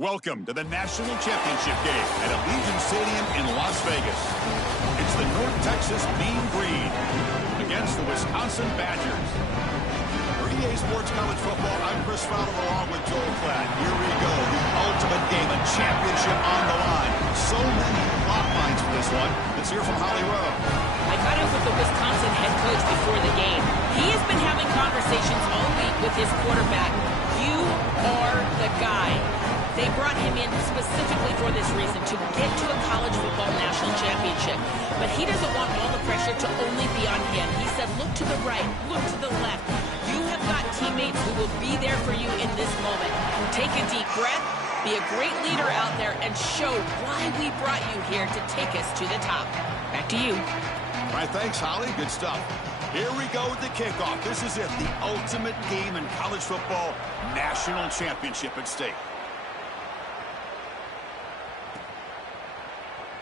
Welcome to the National Championship game at Allegiant Stadium in Las Vegas. It's the North Texas Mean Green against the Wisconsin Badgers. For EA Sports College Football, I'm Chris Fowler along with Joel Klatt. Here we go, the ultimate game, a championship on the line. So many plot lines for this one. Let's hear from Holly Rowe. I caught up with the Wisconsin head coach before the game. He has been having conversations all week with his quarterback. You are the guy. They brought him in specifically for this reason, to get to a college football national championship. But he doesn't want all the pressure to only be on him. He said, look to the right, look to the left. You have got teammates who will be there for you in this moment. Take a deep breath, be a great leader out there, and show why we brought you here to take us to the top. Back to you. All right, thanks, Holly. Good stuff. Here we go with the kickoff. This is it, the ultimate game in college football, national championship at stake.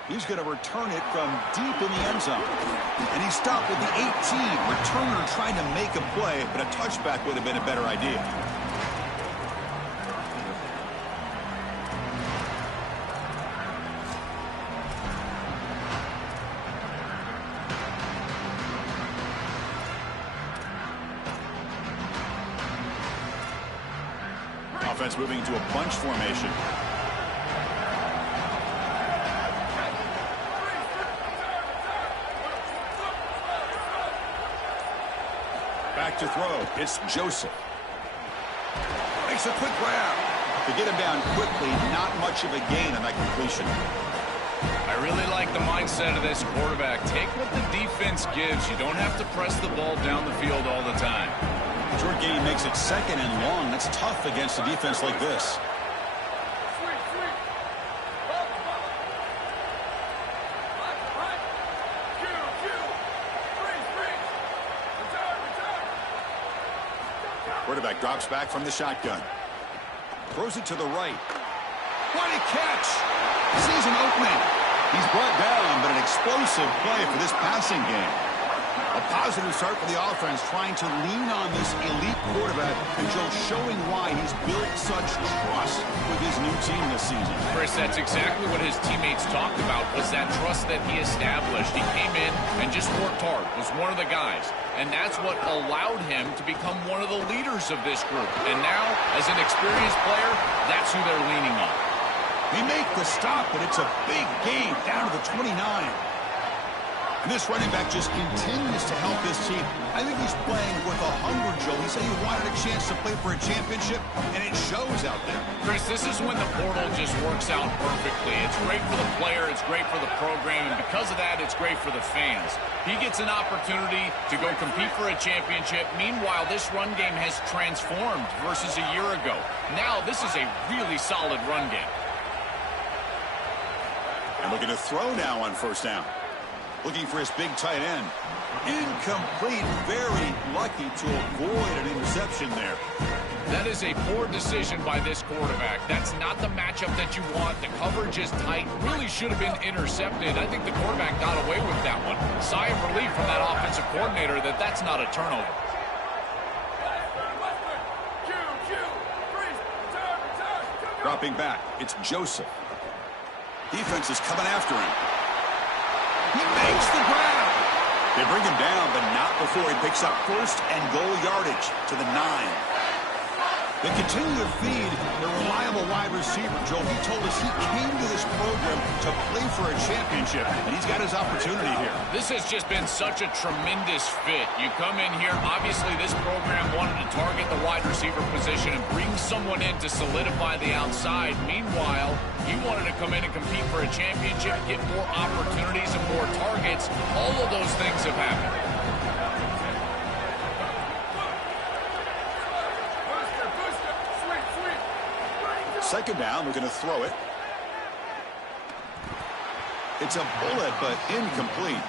He's going to return it from deep in the end zone. And he stopped with the 18. Returner trying to make a play, but a touchback would have been a better idea. Offense moving into a bunch formation. Back to throw. It's Joseph. Makes a quick grab. To get him down quickly, not much of a gain on that completion. I really like the mindset of this quarterback. Take what the defense gives. You don't have to press the ball down the field all the time. Short gain makes it second and long. That's tough against a defense like this. Quarterback drops back from the shotgun. Throws it to the right. What a catch! Sees an opening. He's brought down, but an explosive play for this passing game. A positive start for the offense, trying to lean on this elite quarterback and showing why he's built such trust with his new team this season. Chris, that's exactly what his teammates talked about, was that trust that he established. He came in and just worked hard, was one of the guys. And that's what allowed him to become one of the leaders of this group. And now, as an experienced player, that's who they're leaning on. They make the stop, but it's a big gain down to the 29. And this running back just continues to help his team. I think he's playing with a hunger, Joe. He said he wanted a chance to play for a championship, and it shows out there. Chris, this is when the portal just works out perfectly. It's great for the player, it's great for the program, and because of that, it's great for the fans. He gets an opportunity to go compete for a championship. Meanwhile, this run game has transformed versus a year ago. Now, this is a really solid run game. And looking to throw now on first down. Looking for his big tight end. Incomplete. Very lucky to avoid an interception there. That is a poor decision by this quarterback. That's not the matchup that you want. The coverage is tight. Really should have been intercepted. I think the quarterback got away with that one. Sigh of relief from that offensive coordinator that that's not a turnover. Dropping back. It's Joseph. Defense is coming after him. He makes the grab. They bring him down, but not before he picks up first and goal yardage to the 9. They continue to feed their reliable wide receiver, Joe. He told us he came to this program to play for a championship, and he's got his opportunity here. This has just been such a tremendous fit. You come in here, obviously this program wanted to target the wide receiver position and bring someone in to solidify the outside. Meanwhile, he wanted to come in and compete for a championship, get more opportunities and more targets. All of those things have happened. Second down, we're going to throw it. It's a bullet, but incomplete.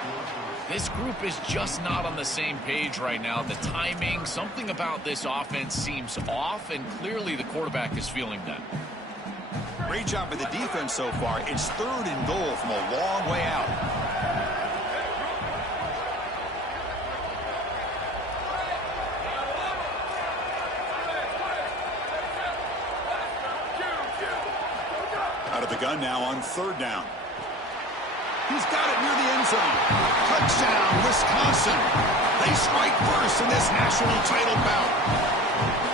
This group is just not on the same page right now. The timing, something about this offense seems off, and clearly the quarterback is feeling that. Great job by the defense so far. It's third and goal from a long way out. Out of the gun now on third down. He's got it near the end zone. Touchdown, Wisconsin. They strike first in this national title bout.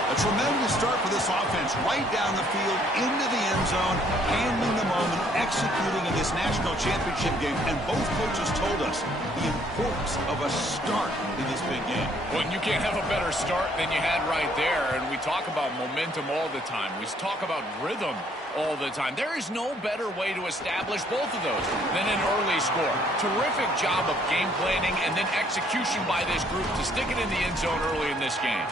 A tremendous start for this offense, right down the field, into the end zone, handling the moment, executing in this national championship game. And both coaches told us the importance of a start in this big game. Well, you can't have a better start than you had right there. And we talk about momentum all the time. We talk about rhythm all the time. There is no better way to establish both of those than an early score. Terrific job of game planning and then execution by this group to stick it in the end zone early in this game.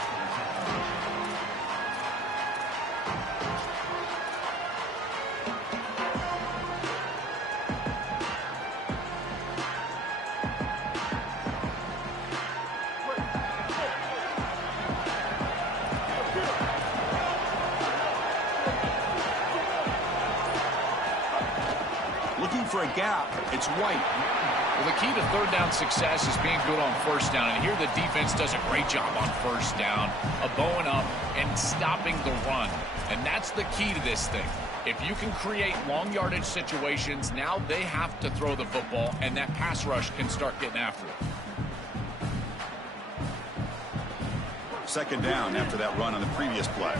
For a gap, it's White. Well, the key to third down success is being good on first down, and here the defense does a great job on first down of bowing up and stopping the run, and that's the key to this thing. If you can create long yardage situations, now they have to throw the football, and that pass rush can start getting after it. Second down after that run on the previous play.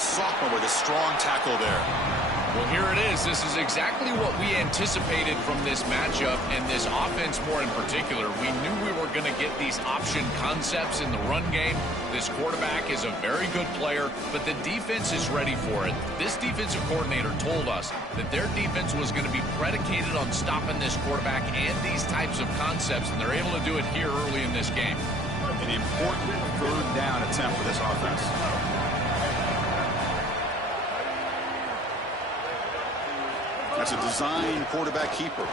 Sophomore with a strong tackle there. Well, here it is. This is exactly what we anticipated from this matchup and this offense more in particular. We knew we were going to get these option concepts in the run game. This quarterback is a very good player, but the defense is ready for it. This defensive coordinator told us that their defense was going to be predicated on stopping this quarterback and these types of concepts, and they're able to do it here early in this game. An important third down attempt for this offense. That's a design quarterback keeper.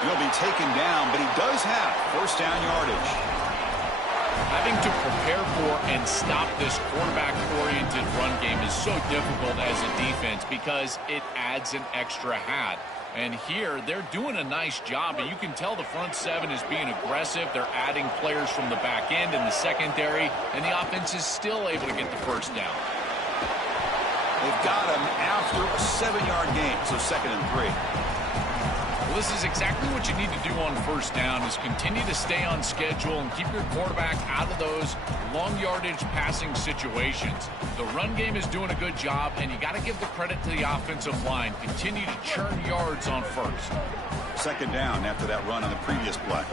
He'll be taken down, but he does have first down yardage. Having to prepare for and stop this quarterback-oriented run game is so difficult as a defense because it adds an extra hat. And here, they're doing a nice job, and you can tell the front seven is being aggressive. They're adding players from the back end in the secondary, and the offense is still able to get the first down. They've got him after a 7-yard gain, so 2nd and 3. Well, this is exactly what you need to do on first down is continue to stay on schedule and keep your quarterback out of those long yardage passing situations. The run game is doing a good job, and you got to give the credit to the offensive line. Continue to churn yards on first. Second down after that run on the previous play.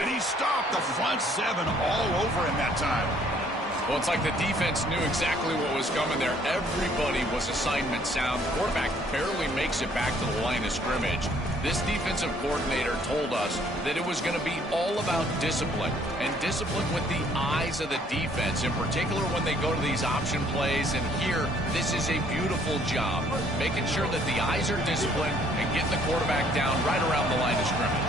And he stopped the front seven all over him that time. Well, it's like the defense knew exactly what was coming there. Everybody was assignment sound. Quarterback barely makes it back to the line of scrimmage. This defensive coordinator told us that it was going to be all about discipline, and discipline with the eyes of the defense, in particular when they go to these option plays. And here, this is a beautiful job, making sure that the eyes are disciplined and getting the quarterback down right around the line of scrimmage.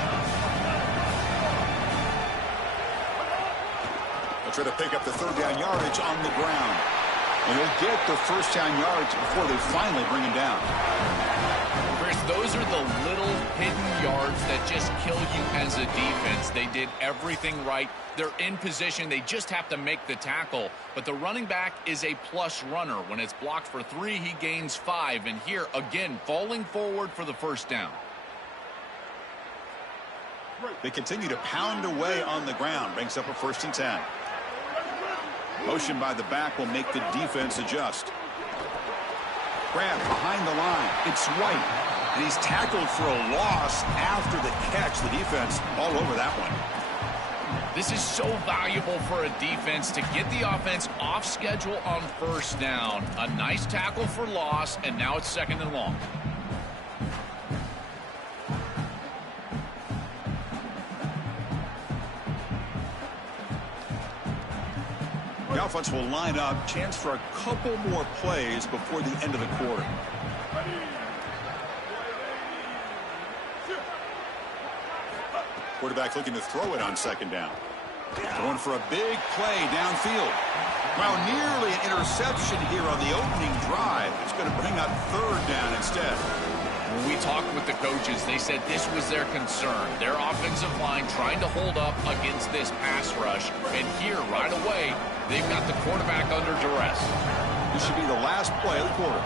Try to pick up the third down yardage on the ground. And he'll get the first down yards before they finally bring him down. Chris, those are the little hidden yards that just kill you as a defense. They did everything right. They're in position. They just have to make the tackle. But the running back is a plus runner. When it's blocked for 3, he gains 5. And here, again, falling forward for the first down. They continue to pound away on the ground. Brings up a 1st and 10. Motion by the back will make the defense adjust. Grab behind the line. It's White. And he's tackled for a loss after the catch. The defense all over that one. This is so valuable for a defense to get the offense off schedule on first down. A nice tackle for loss, and now it's 2nd and long. The offense will line up. Chance for a couple more plays before the end of the quarter. Quarterback looking to throw it on 2nd down. Going for a big play downfield. Well, nearly an interception here on the opening drive. It's going to bring up 3rd down instead. When we talked with the coaches, they said this was their concern. Their offensive line trying to hold up against this pass rush. And here, right away, they've got the quarterback under duress. This should be the last play of the quarter.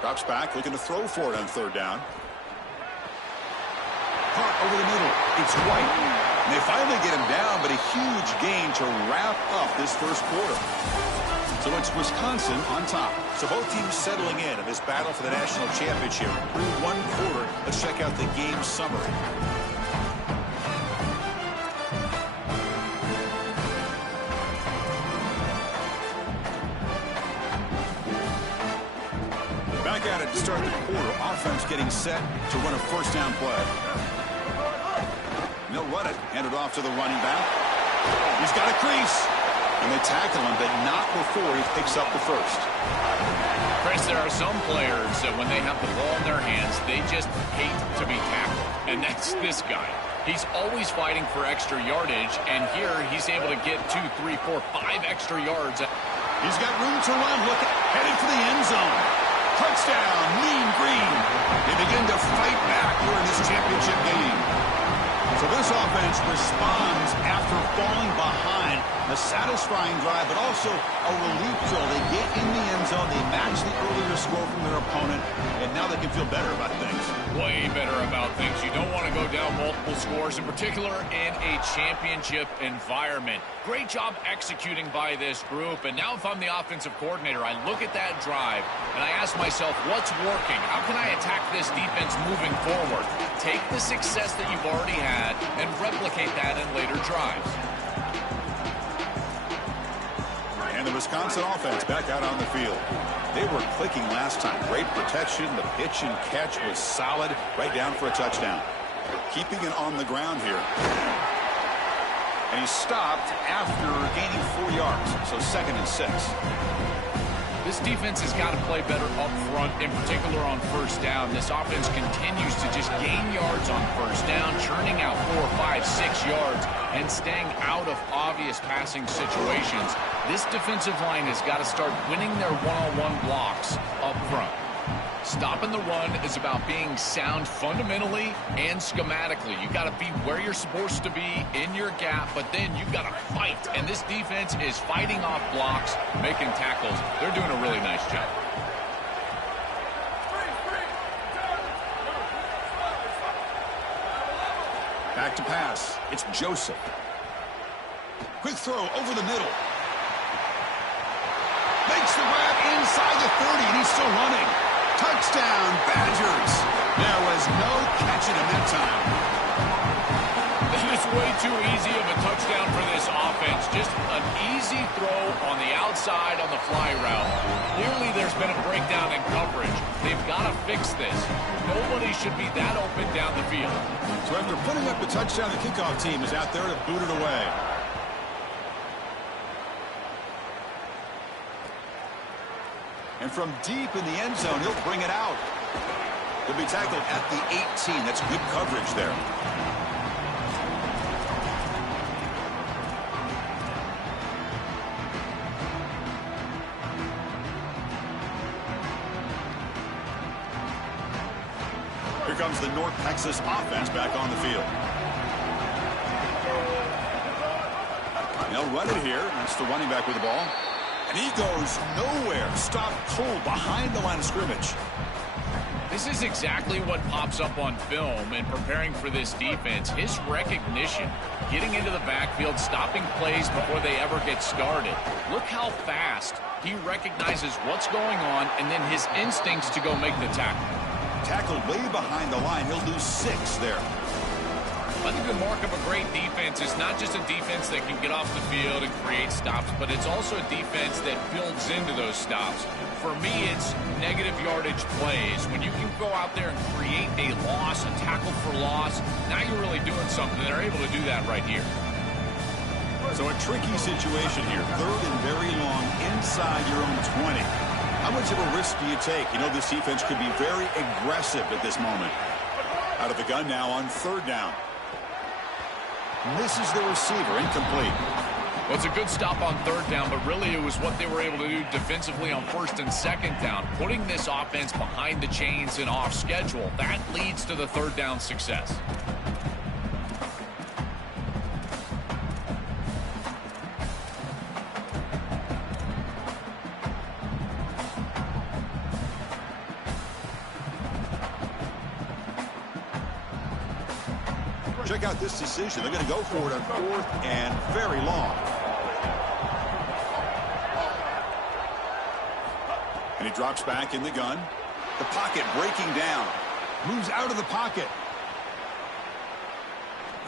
Drops back, looking to throw for it on third down. Caught over the middle. It's White. And they finally get him down, but a huge gain to wrap up this first quarter. So it's Wisconsin on top. So both teams settling in this battle for the national championship. Through one quarter, let's check out the game summary. Back at it to start the quarter. Offense getting set to run a first down play. They'll run it. Hand it off to the running back. He's got a crease. And they tackle him, but not before he picks up the first. Chris, there are some players that when they have the ball in their hands, they just hate to be tackled. And that's this guy. He's always fighting for extra yardage, and here he's able to get 2, 3, 4, 5 extra yards. He's got room to run. Look, headed for the end zone. Touchdown, Mean Green. They begin to fight back here in this championship game. So this offense responds after falling behind. A satisfying drive, but also a relief throw. They get in the end zone. They match the earlier score from their opponent, and now they can feel better about things. Way better about things. You don't want to go down multiple scores, in particular in a championship environment. Great job executing by this group, and now if I'm the offensive coordinator, I look at that drive, and I ask myself, what's working? How can I attack this defense moving forward? Take the success that you've already had and replicate that in later drives. And the Wisconsin offense back out on the field. They were clicking last time. Great protection. The pitch and catch was solid. Right down for a touchdown. Keeping it on the ground here. And he stopped after gaining 4 yards. So 2nd and 6. This defense has got to play better up front, in particular on first down. This offense continues to just gain yards on first down, churning out 4, 5, 6 yards, and staying out of obvious passing situations. This defensive line has got to start winning their one-on-one blocks up front. Stopping the run is about being sound fundamentally and schematically. You got to be where you're supposed to be in your gap, but then you've got to fight. And this defense is fighting off blocks, making tackles. They're doing a really nice job. Back to pass. It's Joseph. Quick throw over the middle. Makes the grab inside the 30, and he's still running. Touchdown, Badgers. There was no catching him that time. That is way too easy of a touchdown for this offense. Just an easy throw on the outside on the fly route. Clearly there's been a breakdown in coverage. They've got to fix this. Nobody should be that open down the field. So after putting up the touchdown, the kickoff team is out there to boot it away. And from deep in the end zone, he'll bring it out. He'll be tackled at the 18. That's good coverage there. Here comes the North Texas offense back on the field. They'll run it here. That's the running back with the ball. And he goes nowhere. Stopped cold behind the line of scrimmage. This is exactly what pops up on film in preparing for this defense. His recognition, getting into the backfield, stopping plays before they ever get started. Look how fast he recognizes what's going on and then his instincts to go make the tackle. Tackled way behind the line. He'll lose 6 there. I think the mark of a great defense is not just a defense that can get off the field and create stops, but it's also a defense that builds into those stops. For me, it's negative yardage plays. When you can go out there and create a loss, a tackle for loss, now you're really doing something. They're able to do that right here. So a tricky situation here. 3rd and very long inside your own 20. How much of a risk do you take? You know, this defense could be very aggressive at this moment. Out of the gun now on 3rd down. Misses the receiver, incomplete. Well, it's a good stop on third down, but really it was what they were able to do defensively on first and second down. Putting this offense behind the chains and off schedule, that leads to the third down success. Check out this decision. They're going to go for it on fourth and very long. And he drops back in the gun. The pocket breaking down. Moves out of the pocket.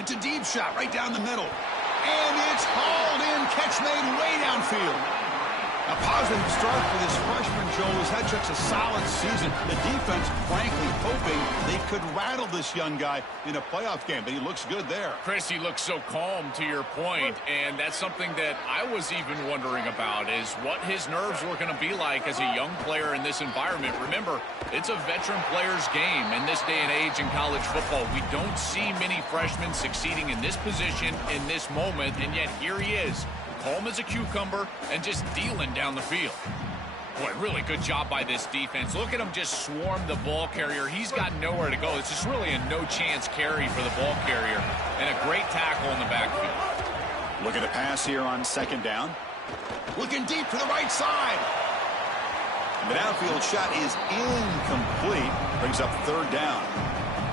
It's a deep shot right down the middle. And it's hauled in. Catch made way downfield. A positive start for this freshman, Joe. He's had such a solid season. The defense, frankly, hoping they could rattle this young guy in a playoff game, but he looks good there. Chris, he looks so calm, to your point, and that's something that I was even wondering about, is what his nerves were going to be like as a young player in this environment. Remember, it's a veteran player's game in this day and age in college football. We don't see many freshmen succeeding in this position in this moment, and yet here he is. Calm as a cucumber and just dealing down the field. Boy, really good job by this defense. Look at him just swarm the ball carrier. He's got nowhere to go. It's just really a no-chance carry for the ball carrier. And a great tackle in the backfield. Look at the pass here on second down. Looking deep to the right side. And the downfield shot is incomplete. Brings up third down.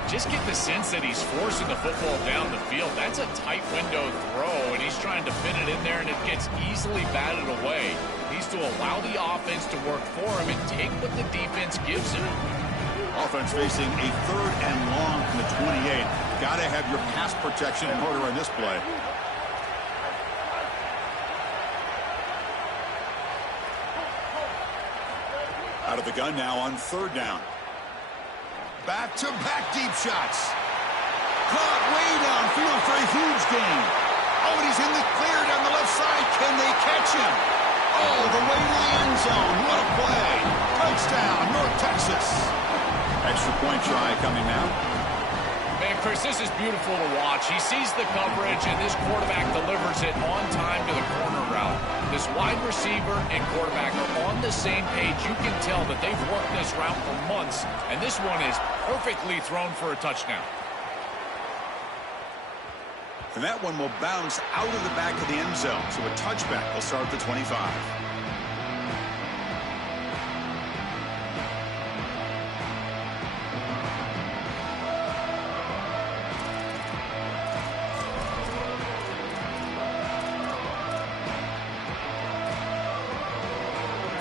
Just get the sense that he's forcing the football down the field. That's a tight window throw, and he's trying to fit it in there, and it gets easily batted away. He needs to allow the offense to work for him and take what the defense gives him. Offense facing a third and long from the 28. Got to have your pass protection in order on this play. Out of the gun now on third down. Back-to-back deep shots. Caught way downfield for a huge gain. Oh, and he's in the clear down the left side. Can they catch him? Oh, the way to the end zone. What a play. Touchdown, North Texas. Extra point try coming now. Man, Chris, this is beautiful to watch. He sees the coverage, and this quarterback delivers it on time to the corner route. This wide receiver and quarterback are on the same page. You can tell that they've worked this route for months, and this one is perfectly thrown for a touchdown. And that one will bounce out of the back of the end zone. So a touchback will start at the 25.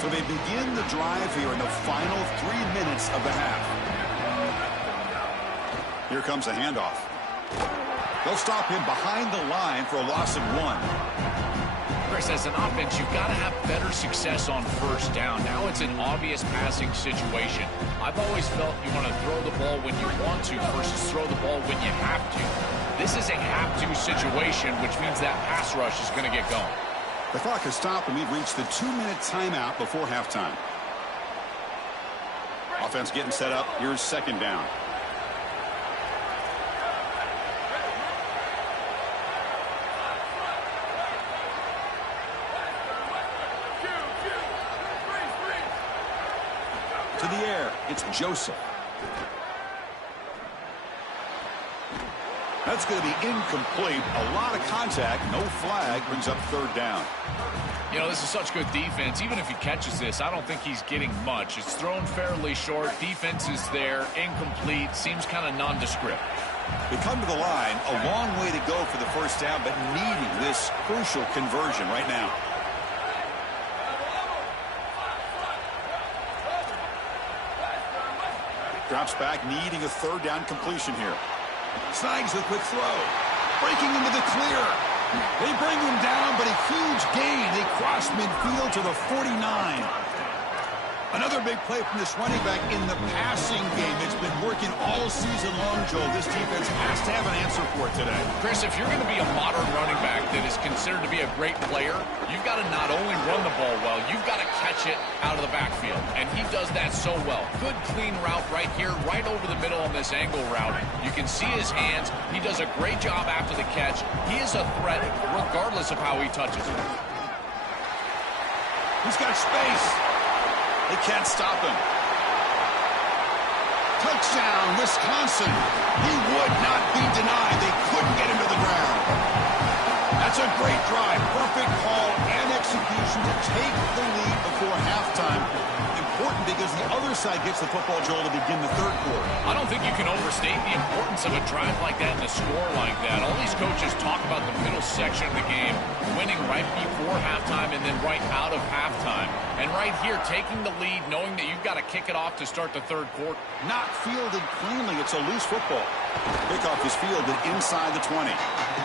So they begin the drive here in the final 3 minutes of the half. Here comes a handoff. They'll stop him behind the line for a loss of 1. Chris, as an offense, you've got to have better success on first down. Now it's an obvious passing situation. I've always felt you want to throw the ball when you want to versus throw the ball when you have to. This is a have-to situation, which means that pass rush is going to get going. The clock has stopped, and we've reached the 2-minute timeout before halftime. Offense getting set up. Here's second down. To the air, it's Joseph. That's going to be incomplete. A lot of contact. No flag. Brings up third down. You know, this is such good defense. Even if he catches this, I don't think he's getting much. It's thrown fairly short. Defense is there. Incomplete. Seems kind of nondescript. They come to the line. A long way to go for the first down, but needing this crucial conversion right now. Drops back, needing a third down completion here. Snags the quick throw. Breaking into the clear. They bring him down, but a huge gain. They cross midfield to the 49. Another big play from this running back in the passing game. It's been working all season long, Joel. This defense has to have an answer for it today. Chris, if you're going to be a modern running back that is considered to be a great player, you've got to not only run the ball well, you've got to catch it out of the backfield. And he does that so well. Good, clean route right here, right over the middle on this angle route. You can see his hands. He does a great job after the catch. He is a threat regardless of how he touches it. He's got space. They can't stop him. Touchdown, Wisconsin. He would not be denied. They couldn't get him to the ground. That's a great drive. Perfect call and execution to take the lead before halftime. Important because the other side gets the football, Joel, to begin the third quarter. I don't think you can overstate the importance of a drive like that and a score like that. All these coaches talk about the middle section of the game, winning right before halftime and then right out of halftime. And right here, taking the lead, knowing that you've got to kick it off to start the third quarter. Not fielded cleanly. It's a loose football. Kickoff is fielded inside the 20.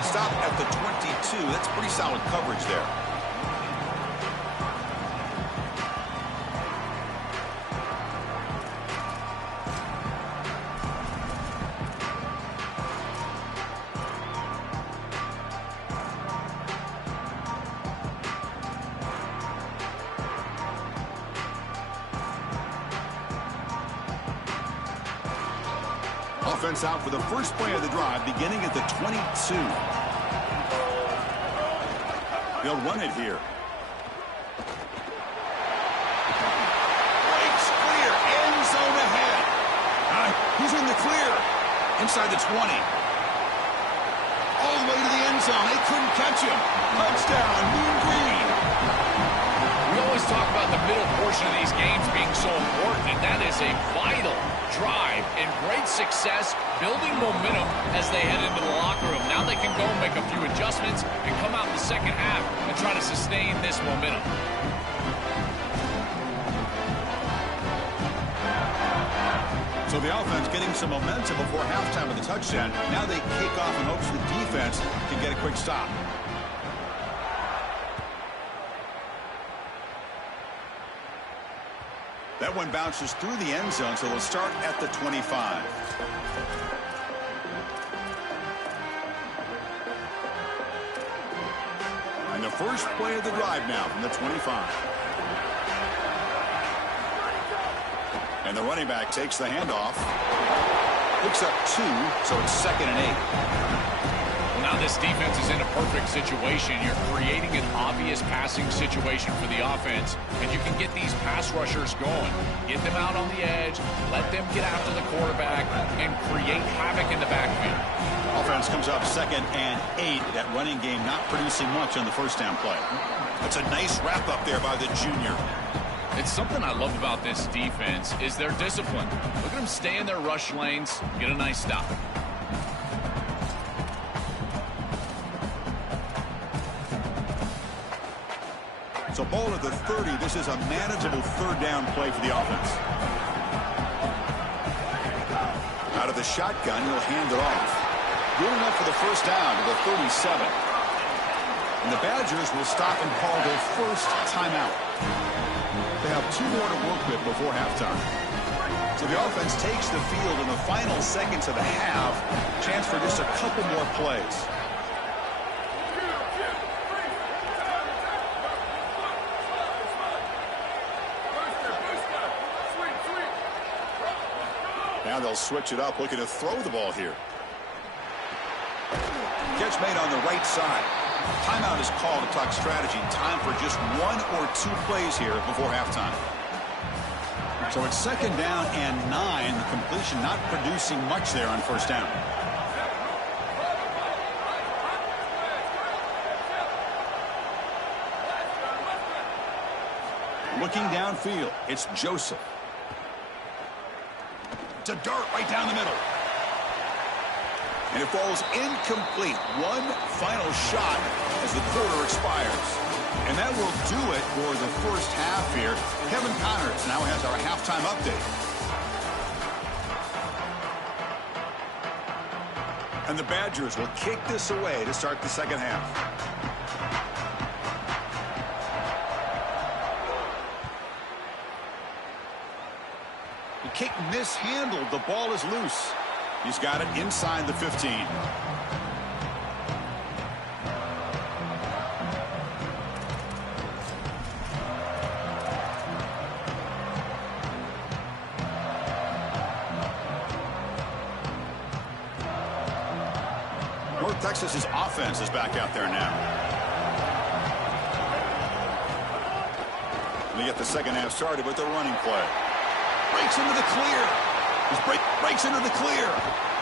Stop at the 22. That's pretty solid coverage there. Offense out for the first play of the drive, beginning at the 22. They'll run it here. Breaks clear, end zone ahead. He's in the clear. Inside the 20. All the way to the end zone. They couldn't catch him. Touchdown, Mean Green. We always talk about the middle portion of these games being so important, and that is a vital drive and great success, building momentum as they head into the locker room. Now they can go and make a few adjustments and come out in the second half and try to sustain this momentum. So the offense getting some momentum before halftime with the touchdown. Now they kick off in hopes the defense can get a quick stop. That one bounces through the end zone, so they'll start at the 25. And the first play of the drive now from the 25. And the running back takes the handoff. Picks up 2, so it's 2nd and 8. Well, now this defense is in a perfect situation. You're creating an obvious passing situation for the offense, and you can get these pass rushers going. Get them out on the edge, let them get after the quarterback, and create havoc in the backfield. Offense comes up 2nd and 8. That running game not producing much on the first down play. That's a nice wrap up there by the junior. It's something I love about this defense is their discipline. Look at them stay in their rush lanes, get a nice stop. So ball at the 30. This is a manageable third down play for the offense. Out of the shotgun, he'll hand it off. Good enough for the first down to the 37. And the Badgers will stop and call their first timeout. They have 2 more to work with before halftime. So the offense takes the field in the final seconds of the half. Chance for just a couple more plays. Now they'll switch it up, looking to throw the ball here. Catch made on the right side. Timeout is called to talk strategy. Time for just 1 or 2 plays here before halftime. So it's 2nd down and 9. The completion not producing much there on first down. Looking downfield, it's Joseph. To dart right down the middle. And it falls incomplete. One final shot as the quarter expires. And that will do it for the first half here. Kevin Connors now has our halftime update. And the Badgers will kick this away to start the second half. mishandled. The ball is loose. He's got it inside the 15. North Texas's offense is back out there now. They get the second half started with the running play. Breaks into the clear. Breaks into the clear.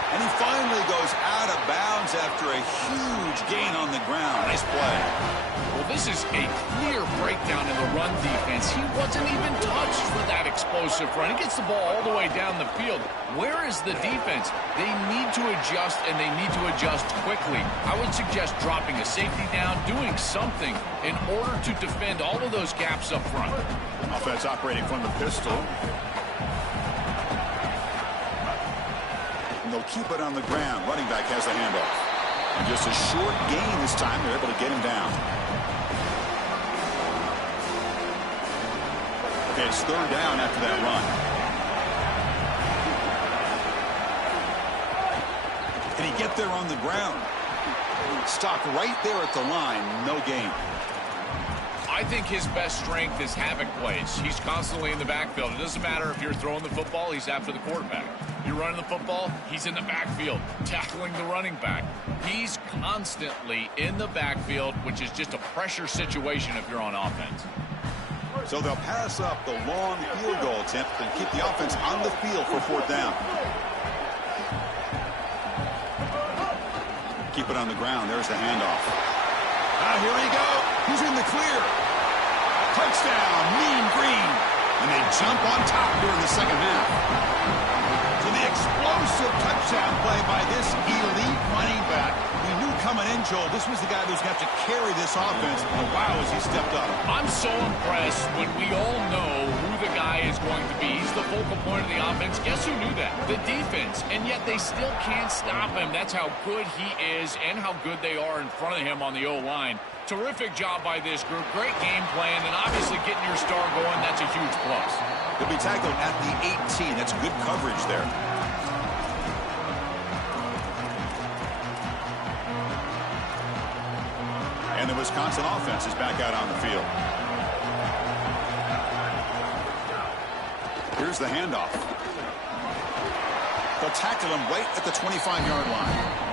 And he finally goes out of bounds after a huge gain on the ground. Nice play. Well, this is a clear breakdown in the run defense. He wasn't even touched for that explosive run. He gets the ball all the way down the field. Where is the defense? They need to adjust, and they need to adjust quickly. I would suggest dropping a safety down, doing something in order to defend all of those gaps up front. Offense operating from the pistol. And they'll keep it on the ground. Running back has the handoff. And just a short gain this time. They're able to get him down. Okay, it's third down after that run. Can he get there on the ground? Stopped right there at the line. No gain. I think his best strength is havoc plays. He's constantly in the backfield. It doesn't matter if you're throwing the football, he's after the quarterback. You're running the football, he's in the backfield, tackling the running back. He's constantly in the backfield, which is just a pressure situation if you're on offense. So they'll pass up the long field goal attempt and keep the offense on the field for fourth down. Keep it on the ground. There's the handoff. Here we go. He's in the clear. Touchdown, Mean Green. And they jump on top during the second half. So the explosive touchdown play by this elite running back. We knew coming in, Joel, this was the guy who's got to carry this offense. And wow, as he stepped up. I'm so impressed when we all know who the guy is going to be. He's the focal point of the offense. Guess who knew that? The defense. And yet they still can't stop him. That's how good he is and how good they are in front of him on the O-line. Terrific job by this group. Great game plan, and obviously getting your star going, that's a huge plus. He'll be tackled at the 18. That's good coverage there. And the Wisconsin offense is back out on the field. Here's the handoff. They'll tackle him right at the 25-yard line.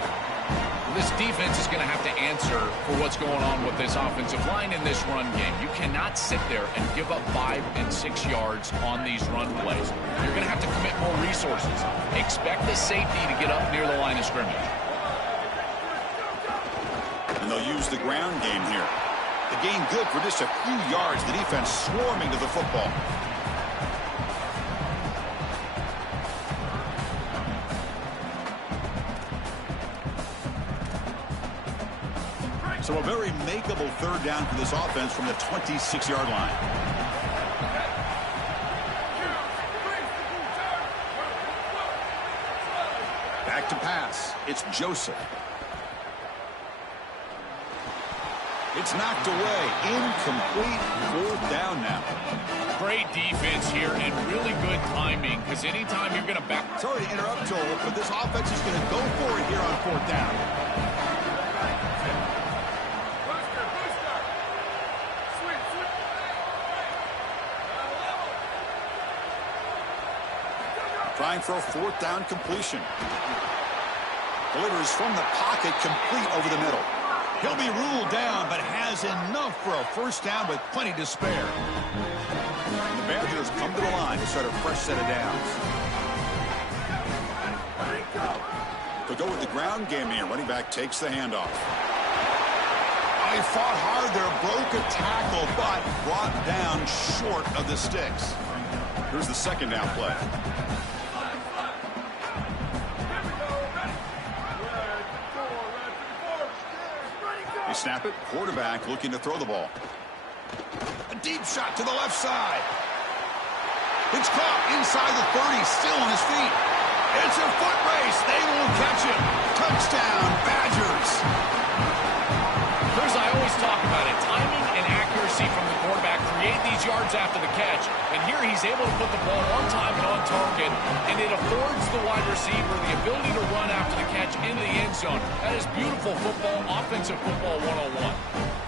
This defense is going to have to answer for what's going on with this offensive line in this run game. You cannot sit there and give up 5 and 6 yards on these run plays. You're going to have to commit more resources. Expect the safety to get up near the line of scrimmage. And they'll use the ground game here. The gain good for just a few yards. The defense swarming to the football. So a very makeable third down for this offense from the 26-yard line. Back to pass. It's Joseph. It's knocked away. Incomplete. Fourth down now. Great defense here and really good timing, because anytime you're going to back... Sorry to interrupt, Joel, but this offense is going to go for it here on fourth down. Trying for a fourth down completion. Delivers from the pocket, complete over the middle. He'll be ruled down, but has enough for a first down with plenty to spare. And the Badgers come to the line to start a fresh set of downs. They'll go with the ground game here. Running back takes the handoff. He fought hard there, broke a tackle, but brought down short of the sticks. Here's the second down play. Snap it. Quarterback looking to throw the ball. A deep shot to the left side. It's caught inside the 30, still on his feet. It's a foot race. They won't catch him. Touchdown, Badgers. Chris, I always talk about it. Timing and accuracy from the quarterback create these yards after the catch. And here he's able to put the ball on time and on target, and it affords the wide receiver the ability to run after the catch into the end zone. That is beautiful football, offensive football 101.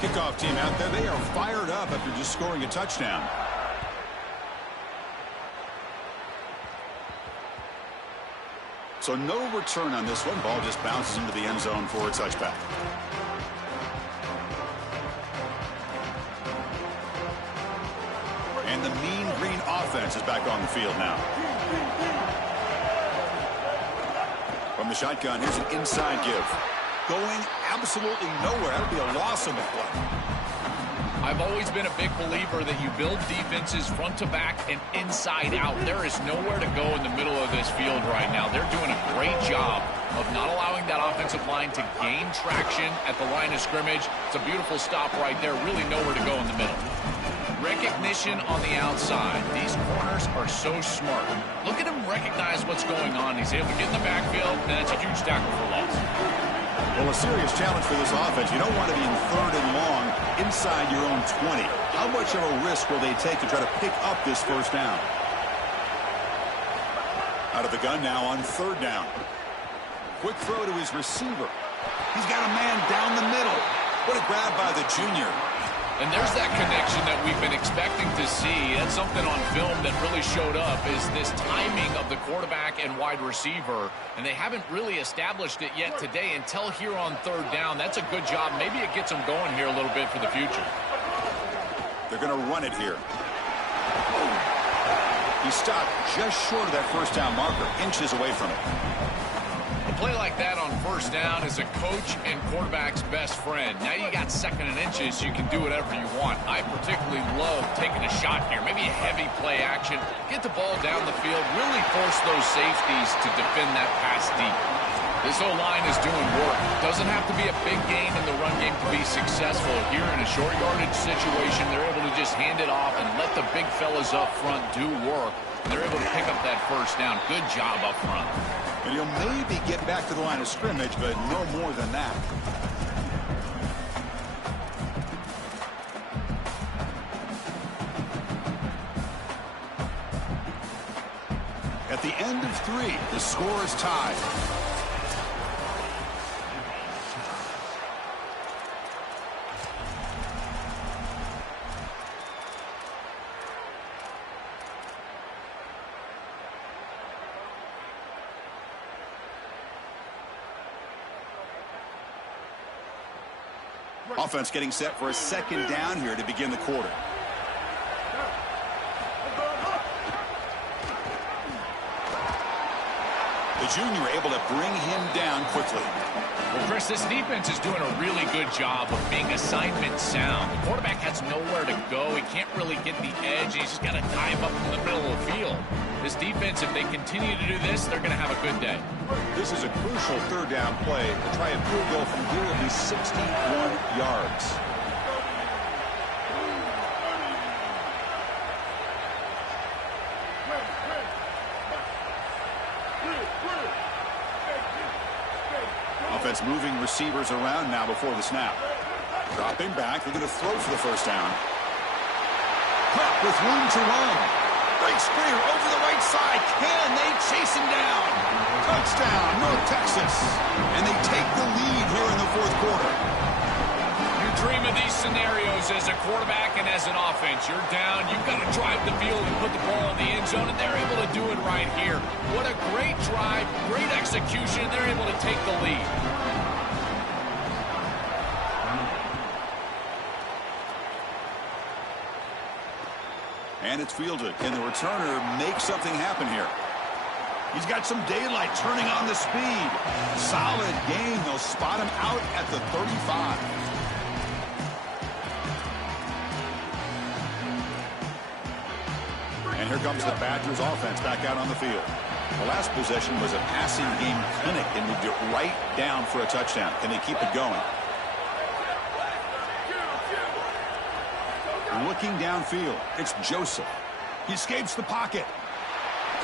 Kickoff team out there, they are fired up after just scoring a touchdown. So no return on this one. Ball just bounces into the end zone for a touchback. And the Mean Green offense is back on the field now. From the shotgun, here's an inside give. Going absolutely nowhere. That would be a loss on the play. I've always been a big believer that you build defenses front to back and inside out. There is nowhere to go in the middle of this field right now. They're doing a great job of not allowing that offensive line to gain traction at the line of scrimmage. It's a beautiful stop right there. Really nowhere to go in the middle. Recognition on the outside. These corners are so smart. Look at him recognize what's going on. He's able to get in the backfield, and that's a huge tackle for loss. Well, a serious challenge for this offense. You don't want to be in 3rd and long inside your own 20. How much of a risk will they take to try to pick up this first down? Out of the gun now on 3rd down. Quick throw to his receiver. He's got a man down the middle. What a grab by the junior. And there's that connection that we've been expecting to see. That's something on film that really showed up, is this timing of the quarterback and wide receiver. And they haven't really established it yet today until here on 3rd down. That's a good job. Maybe it gets them going here a little bit for the future. They're going to run it here. He stopped just short of that first down marker, inches away from it. A play like that on 1st down is a coach and quarterback's best friend. Now you got 2nd and inches, you can do whatever you want. I particularly love taking a shot here, maybe a heavy play action, get the ball down the field, really force those safeties to defend that pass deep. This O-line is doing work. Doesn't have to be a big gain in the run game to be successful. Here in a short yardage situation, they're able to just hand it off and let the big fellas up front do work. And they're able to pick up that 1st down. Good job up front. And he'll maybe get back to the line of scrimmage, but no more than that. At the end of 3, the score is tied. Offense getting set for a 2nd down here to begin the quarter. The junior able to bring him down quickly. Well, Chris, this defense is doing a really good job of being assignment sound. The quarterback has nowhere to go. He can't really get the edge. He's just got to tie him up in the middle of the field. This defense, if they continue to do this, they're going to have a good day. This is a crucial 3rd down play. To try a field goal from here will be 61 yards. Offense moving receivers around now before the snap. Dropping back. They're going to throw for the 1st down. Hunt with room to run. Great sprayer over the right side. Can they chase him down? Touchdown, North Texas. And they take the lead here in the 4th quarter. You dream of these scenarios as a quarterback and as an offense. You're down. You've got to drive the field and put the ball in the end zone, and they're able to do it right here. What a great drive, great execution. They're able to take the lead. And it's fielded. Can the returner make something happen here? He's got some daylight, turning on the speed. Solid game. They'll spot him out at the 35. And here comes the Badgers offense back out on the field. The last possession was a passing game clinic and moved it right down for a touchdown. Can they keep it going? Looking downfield, it's Joseph. He escapes the pocket.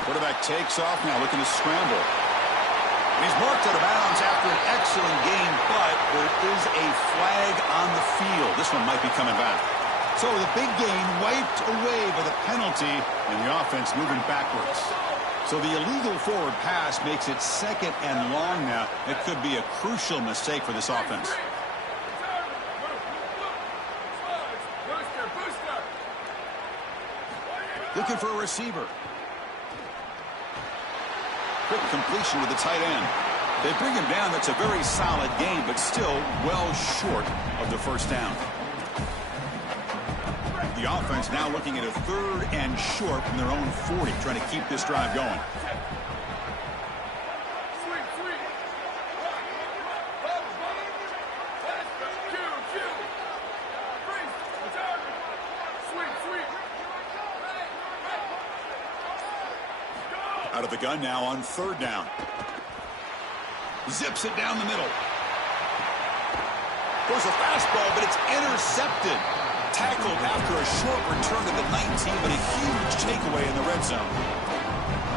Quarterback takes off now, looking to scramble. And he's marked out of bounds after an excellent game, but there is a flag on the field. This one might be coming back. So the big gain wiped away by the penalty, and the offense moving backwards. So the illegal forward pass makes it 2nd and long now. It could be a crucial mistake for this offense. Looking for a receiver. Quick completion with the tight end. They bring him down. That's a very solid game, but still well short of the first down. The offense now looking at a 3rd and short from their own 40, trying to keep this drive going. Out of the gun now on 3rd down. Zips it down the middle. Goes a fastball, but it's intercepted. Tackled after a short return to the 19, but a huge takeaway in the red zone.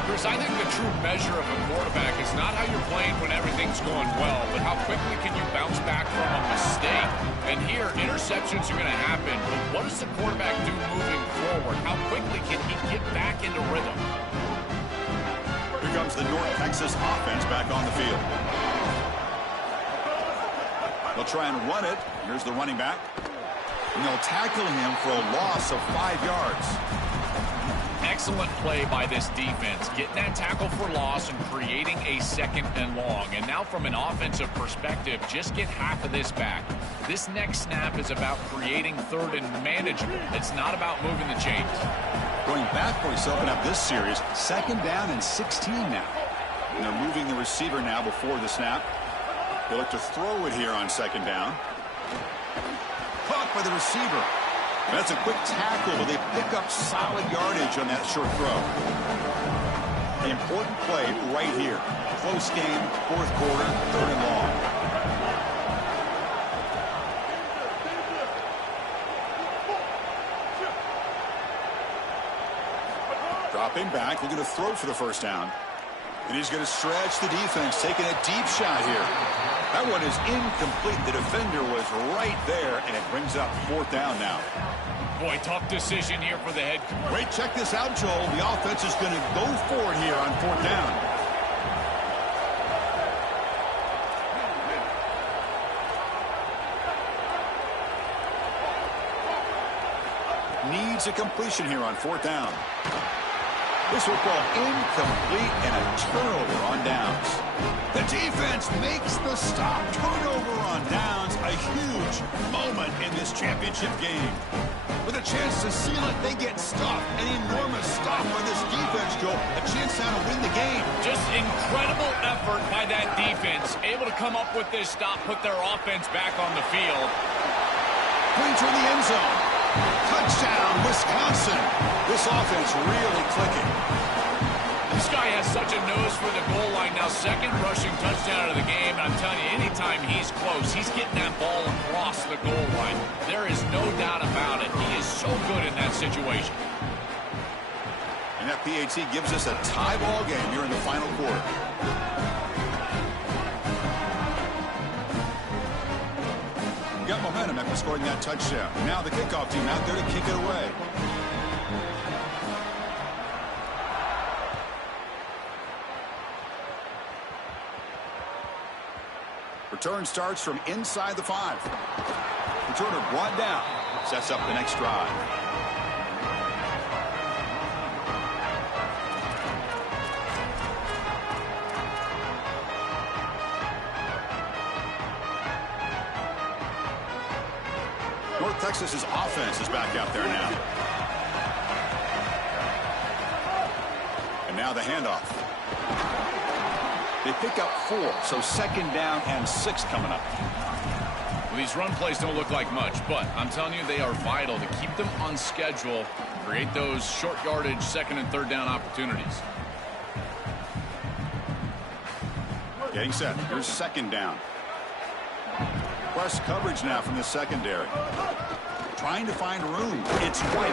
Chris, I think the true measure of a quarterback is not how you're playing when everything's going well, but how quickly can you bounce back from a mistake. And here, interceptions are going to happen, but what does the quarterback do moving forward? How quickly can he get back into rhythm? Here comes the North Texas offense back on the field. They'll try and run it. Here's the running back. And they'll tackle him for a loss of 5 yards. Excellent play by this defense, getting that tackle for loss and creating a 2nd and long. And now from an offensive perspective, just get half of this back. This next snap is about creating 3rd and manageable. It's not about moving the chains. Going backwards to open up this series, 2nd down and 16 now. And they're moving the receiver now before the snap. They look to throw it here on 2nd down. Caught by the receiver. That's a quick tackle, but they pick up solid yardage on that short throw. The important play right here. Close game, 4th quarter, 3rd and long. Dropping back, looking to throw for the 1st down. And he's going to stretch the defense, taking a deep shot here. That one is incomplete. The defender was right there, and it brings up 4th down now. Boy, tough decision here for the head coach. Wait, check this out, Joel. The offense is going to go for it here on 4th down. Needs a completion here on 4th down. This football incomplete and a turnover on downs. The defense makes the stop. Turnover on downs. A huge moment in this championship game. With a chance to seal it, they get stopped. An enormous stop by this defense, Joe. A chance now to win the game. Just incredible effort by that defense. Able to come up with this stop, put their offense back on the field. Pointer in the end zone. Touchdown, Wisconsin. This offense really clicking. This guy has such a nose for the goal line. Now, 2nd rushing touchdown of the game. And I'm telling you, anytime he's close, he's getting that ball across the goal line. There is no doubt about it. He is so good in that situation. And that PAT gives us a tie ball game here in the final quarter. Got momentum after scoring that touchdown. Now the kickoff team out there to kick it away. Return starts from inside the 5. Returner brought down. Sets up the next drive. North Texas's offense is back out there now. And now the handoff. They pick up 4, so 2nd down and 6 coming up. Well, these run plays don't look like much, but I'm telling you, they are vital to keep them on schedule, create those short yardage 2nd and 3rd down opportunities. Getting set. Here's 2nd down. Press coverage now from the secondary. Trying to find room. It's White.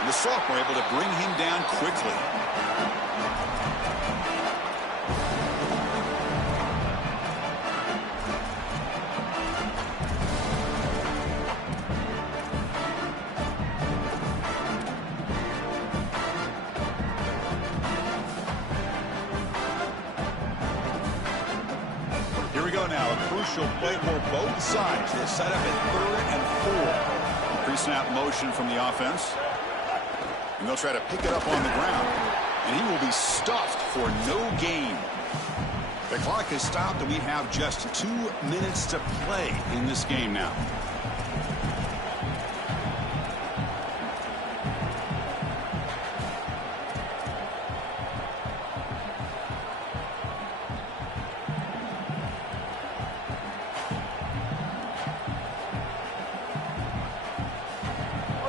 And the sophomore able to bring him down quickly. crucial play for both sides. They set up at 3rd and 4. Pre-snap motion from the offense. And they'll try to pick it up on the ground. And he will be stuffed for no gain. The clock has stopped, and we have just 2 minutes to play in this game now.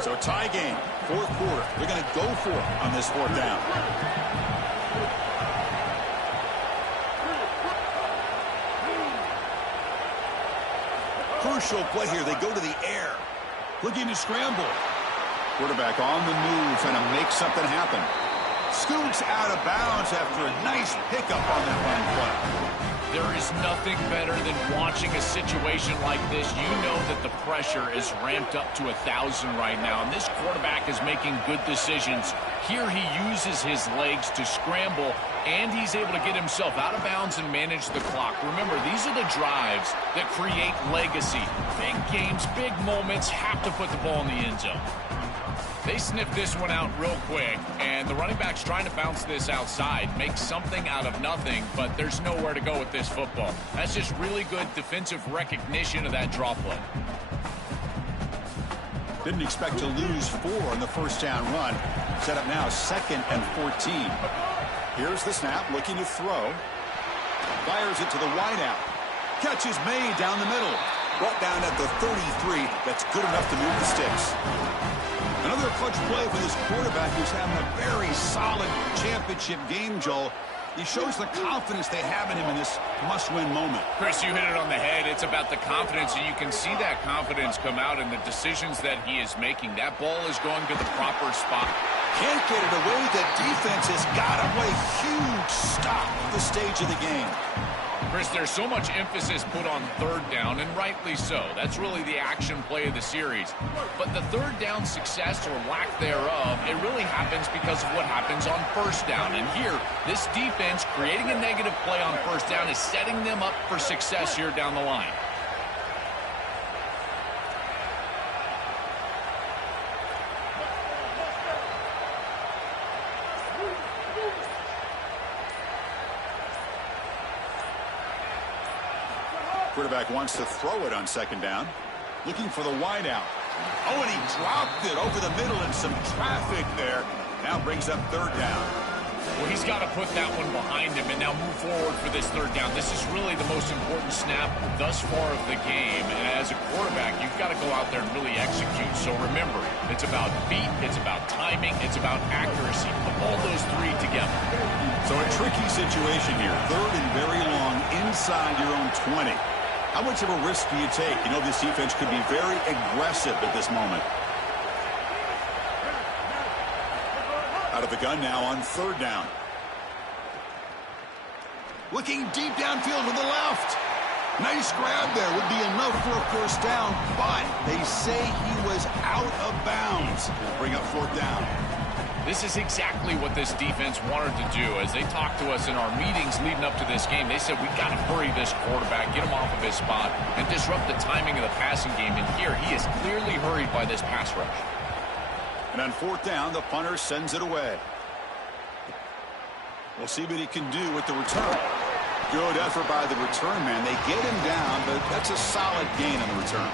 So tie game, 4th quarter. They're going to go for it on this 4th down. Crucial play here. They go to the air. Looking to scramble. Quarterback on the move, trying to make something happen. Scoots out of bounds after a nice pickup on that running play. There is nothing better than watching a situation like this. You know that the pressure is ramped up to 1,000 right now, and this quarterback is making good decisions. Here he uses his legs to scramble, and he's able to get himself out of bounds and manage the clock. Remember, these are the drives that create legacy. Big games, big moments, have to put the ball in the end zone. They sniff this one out real quick, and the running back's trying to bounce this outside, make something out of nothing, but there's nowhere to go with this football. That's just really good defensive recognition of that draw play. Didn't expect to lose 4 on the first down run. Set up now 2nd and 14. Here's the snap, looking to throw. Fires it to the wideout. Catch is made down the middle. Brought down at the 33. That's good enough to move the sticks. Another clutch play for this quarterback who's having a very solid championship game, Joel. He shows the confidence they have in him in this must-win moment. Chris, you hit it on the head. It's about the confidence, and you can see that confidence come out in the decisions that he is making. That ball is going to the proper spot. Can't get it away. The defense has got him. What a huge stop at this stage of the game. Chris, there's so much emphasis put on 3rd down, and rightly so. That's really the action play of the series. But the 3rd down success or lack thereof, it really happens because of what happens on 1st down. And here, this defense creating a negative play on 1st down is setting them up for success here down the line. Quarterback wants to throw it on 2nd down. Looking for the wideout. Oh, and he dropped it over the middle and some traffic there. Now brings up 3rd down. Well, he's got to put that one behind him and now move forward for this 3rd down. This is really the most important snap thus far of the game. And as a quarterback, you've got to go out there and really execute. So remember, it's about feet, it's about timing, it's about accuracy. Put all those 3 together. So a tricky situation here. 3rd and very long inside your own 20. How much of a risk do you take? You know this defense could be very aggressive at this moment. Out of the gun now on 3rd down. Looking deep downfield to the left. Nice grab there. Would be enough for a 1st down, but they say he was out of bounds. Bring up 4th down. This is exactly what this defense wanted to do. As they talked to us in our meetings leading up to this game, they said, we got to hurry this quarterback, get him off of his spot, and disrupt the timing of the passing game. And here, he is clearly hurried by this pass rush. And on 4th down, the punter sends it away. We'll see what he can do with the return. Good effort by the return man. They get him down, but that's a solid gain on the return.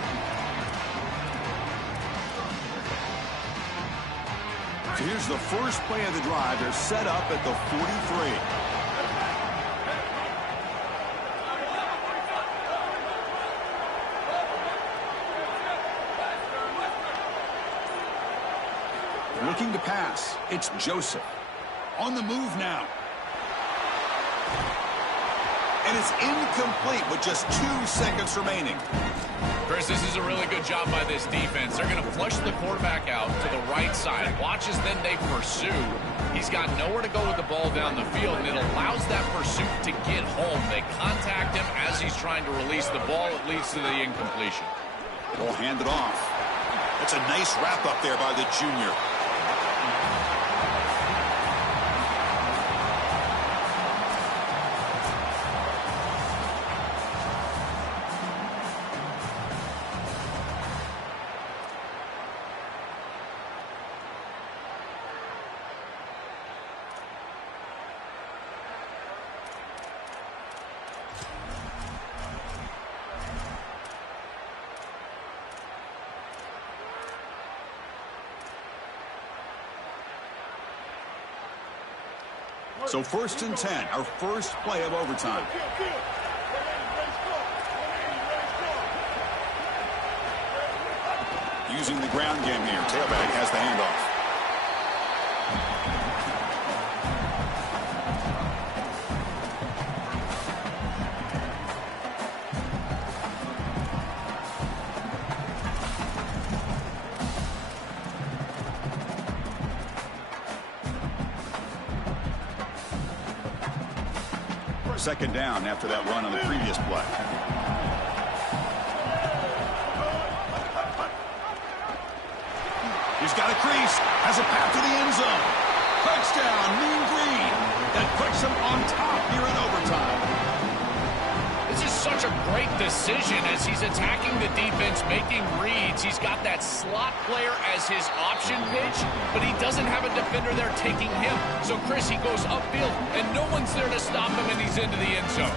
So here's the first play of the drive. They're set up at the 43. Looking to pass. It's Joseph. On the move now. And it's incomplete with just 2 seconds remaining. Chris, this is a really good job by this defense. They're going to flush the quarterback out to the right side. Watch as then they pursue. He's got nowhere to go with the ball down the field, and it allows that pursuit to get home. They contact him as he's trying to release the ball. It leads to the incompletion. They'll hand it off. That's a nice wrap up there by the junior. So 1st and 10, our first play of overtime. Using the ground game here. Tailback has the handoff. Second down after that run on the previous play. He's got a crease, has a path to the end zone. Touchdown, Mean Green. That puts him on top here in overtime. This is such a great decision as he's attacking the defense, making reads. He's got that slot player as his option pitch, but he doesn't have a defender there taking him. So, Chris, he goes upfield, and no one's there to stop him, and he's into the end zone.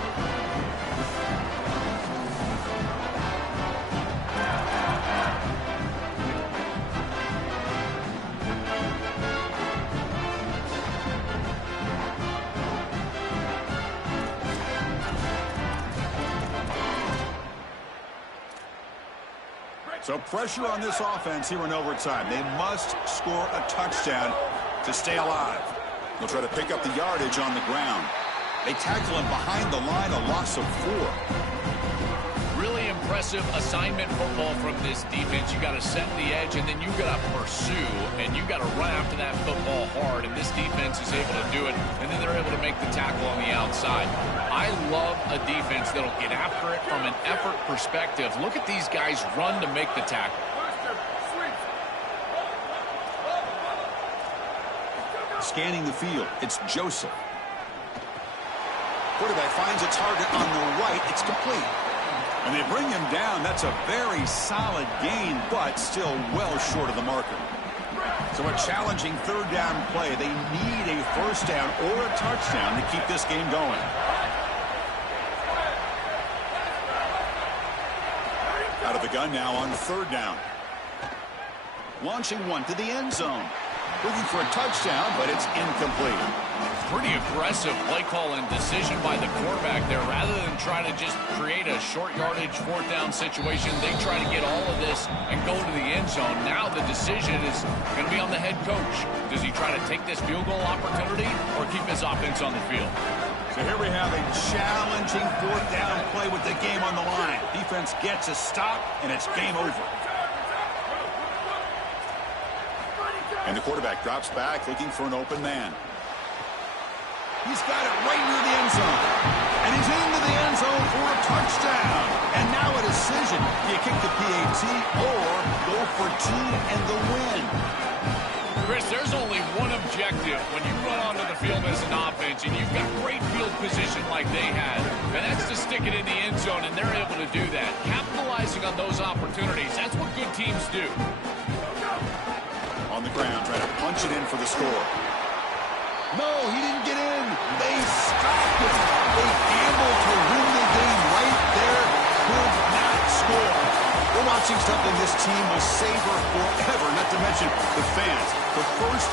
So pressure on this offense here in overtime. They must score a touchdown to stay alive. They'll try to pick up the yardage on the ground. They tackle him behind the line, a loss of 4. Really impressive assignment football from this defense. You got to set the edge, and then you got to pursue, and you got to run after that football hard, and this defense is able to do it, and then they're able to make the tackle on the outside. I love a defense that'll get after it from an effort perspective. Look at these guys run to make the tackle. Scanning the field, it's Joseph. Quarterback finds a target on the right. It's complete. And they bring him down. That's a very solid gain, but still well short of the marker. So a challenging 3rd down play. They need a 1st down or a touchdown to keep this game going. Out of the gun now on 3rd down. Launching one to the end zone. Looking for a touchdown, but it's incomplete. Pretty aggressive play call and decision by the quarterback there. Rather than try to just create a short yardage 4th down situation, they try to get all of this and go to the end zone. Now the decision is going to be on the head coach. Does he try to take this field goal opportunity or keep his offense on the field? So here we have a challenging 4th down play with the game on the line. Defense gets a stop, and it's game over. And the quarterback drops back, looking for an open man. He's got it right near the end zone. And he's into the end zone for a touchdown. And now a decision. Do you kick the PAT or go for 2 and the win? Chris, there's only one objective when you run onto the field as an offense and you've got great field position like they had, and that's to stick it in the end zone, and they're able to do that. Capitalizing on those opportunities, that's what good teams do. On the ground, trying to punch it in for the score. No, he didn't get in. They stopped it. They gambled to win the game right there. Could not score. We're watching something this team will savor forever, not to mention the fans. The first